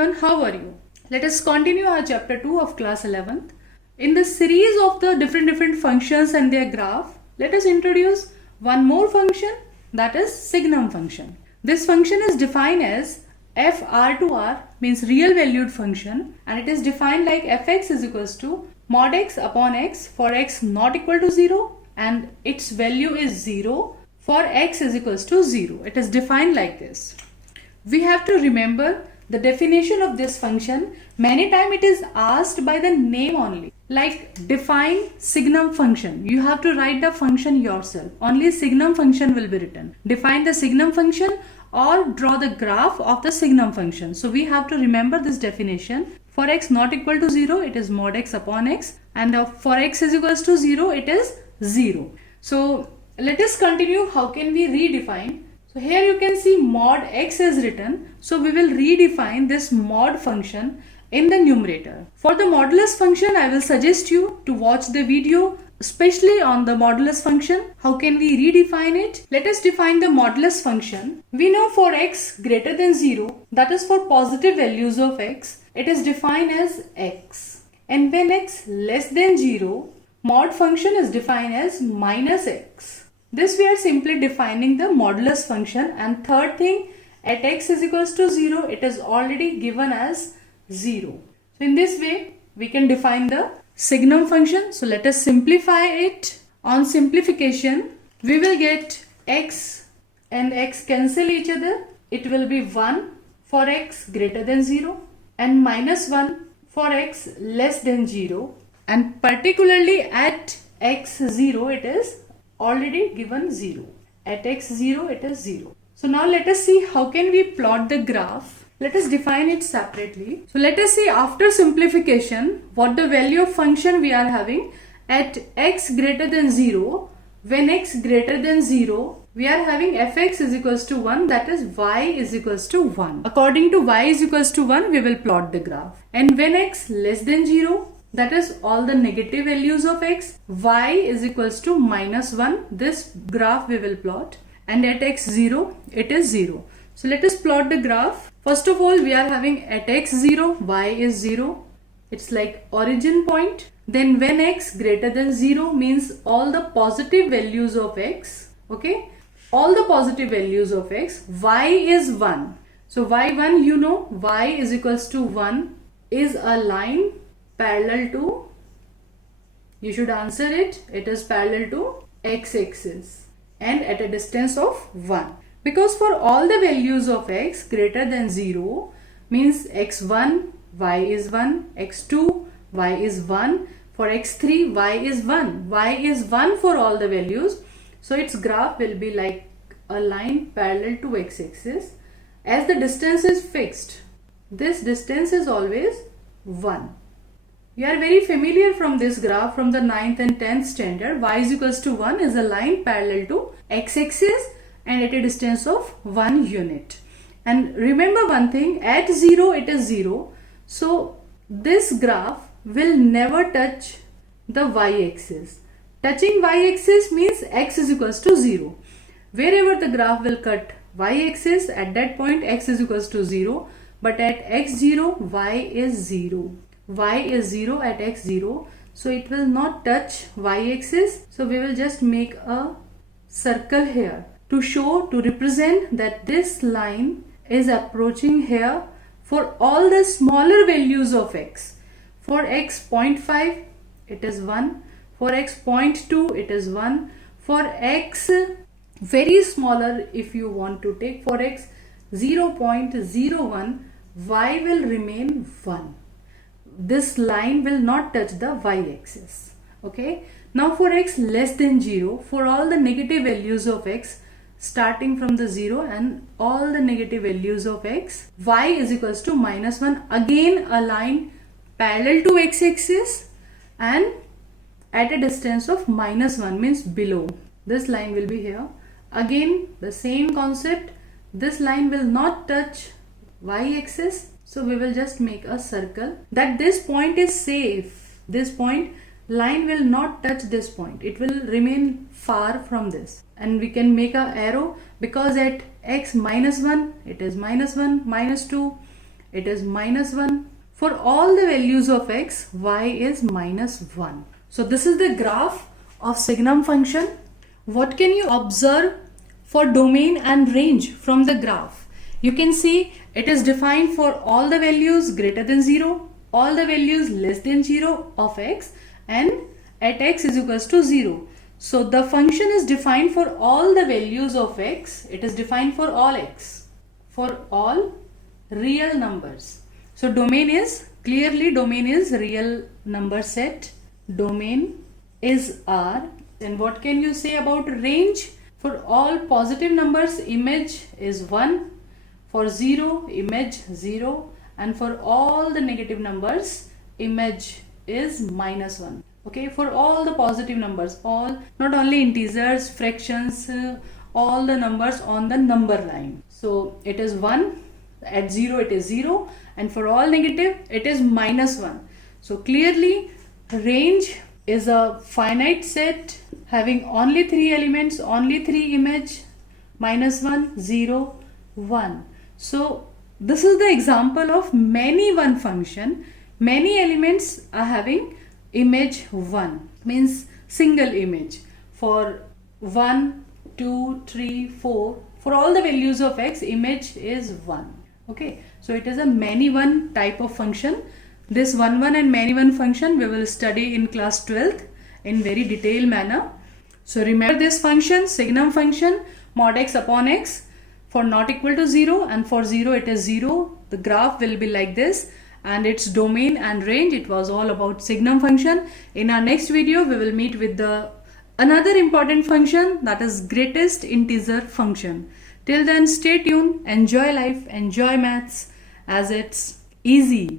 everyone, how are you? Let us continue our chapter 2 of class 11th. In the series of the different functions and their graph, let us introduce one more function, that is signum function. This function is defined as fr to r, means real valued function, and it is defined like fx is equals to mod x upon x for x not equal to 0 and its value is 0 for x is equals to 0. It is defined like this. We have to remember the definition of this function. Many times it is asked by the name only, like define signum function. You have to write the function yourself. Only signum function will be written. Define the signum function or draw the graph of the signum function. So we have to remember this definition. For x not equal to 0, it is mod x upon x, and for x is equals to 0, it is 0. So let us continue. How can we redefine? So here you can see mod x is written. So we will redefine this mod function in the numerator. For the modulus function, I will suggest you to watch the video, especially on the modulus function. How can we redefine it? Let us define the modulus function. We know for x greater than 0, that is for positive values of x, it is defined as x. And when x less than 0, mod function is defined as minus x. This we are simply defining the modulus function. And third thing, at x is equals to 0, it is already given as 0. So in this way, we can define the signum function. So let us simplify it. On simplification, we will get x and x cancel each other. It will be 1 for x greater than 0 and minus 1 for x less than 0. And particularly at x0, it is already given 0. At x0, it is 0. So now let us see how can we plot the graph. Let us define it separately. So let us see after simplification what the value of function we are having at x greater than 0. When x greater than 0, we are having fx is equals to 1, that is y is equals to 1. According to y is equals to 1, we will plot the graph. And when x less than 0, that is all the negative values of x, y is equals to minus 1. This graph we will plot. And at x0, it is 0. So let us plot the graph. First of all, we are having at x0, y is 0. It's like origin point. Then when x greater than 0 means all the positive values of x. Okay. All the positive values of x. Y is 1. So y1, you know, y is equals to 1 is a line parallel to, you should answer it, it is parallel to x-axis and at a distance of 1. Because for all the values of x greater than 0 means x1, y is 1, x2, y is 1, for x3, y is 1. Y is 1 for all the values. So its graph will be like a line parallel to x-axis. As the distance is fixed, this distance is always 1. We are very familiar from this graph from the 9th and 10th standard. Y is equals to 1 is a line parallel to x-axis and at a distance of 1 unit. And remember one thing, at 0 it is 0. So this graph will never touch the y-axis. Touching y-axis means x is equals to 0. Wherever the graph will cut y-axis, at that point x is equals to 0. But at x0, y is 0. Y is 0 at x0, so it will not touch y-axis. So we will just make a circle here to show, to represent that this line is approaching here for all the smaller values of x. For x 0.5, it is 1. For x 0.2, it is 1. For x very smaller, if you want to take, for x 0.01, y will remain 1. This line will not touch the y-axis. Okay. Now for x less than 0, for all the negative values of x starting from the 0 and all the negative values of x, y is equals to minus 1. Again a line parallel to x-axis and at a distance of minus 1 means below. This line will be here. Again the same concept. This line will not touch y-axis. So we will just make a circle that this point is safe. This point line will not touch this point. It will remain far from this. And we can make a arrow because at x minus 1, it is minus 1, minus 2. it is minus 1. For all the values of x, y is minus 1. So this is the graph of signum function. What can you observe for domain and range from the graph? You can see it is defined for all the values greater than 0, all the values less than 0 of x, and at x is equals to 0. So the function is defined for all the values of x. It is defined for all x, for all real numbers. So domain is real number set. Domain is R. And what can you say about range? For all positive numbers, image is 1. For 0, image 0. And for all the negative numbers, image is minus 1. Okay, for all the positive numbers, all, not only integers, fractions, all the numbers on the number line. So it is 1, at 0 it is 0, and for all negative it is minus 1. So clearly range is a finite set having only 3 elements, only 3 image, minus 1, 0, 1. So this is the example of many one function. Many elements are having image 1, means single image. For 1, 2, 3, 4, for all the values of x, image is 1. Okay, so it is a many one type of function. This one and many one function we will study in class 12th in very detailed manner. So remember this function, signum function, mod x upon x, for not equal to 0, and for 0 it is 0. The graph will be like this, and its domain and range, it was all about signum function. In our next video we will meet with the another important function, that is greatest integer function. Till then, stay tuned, enjoy life, enjoy maths, as it's easy.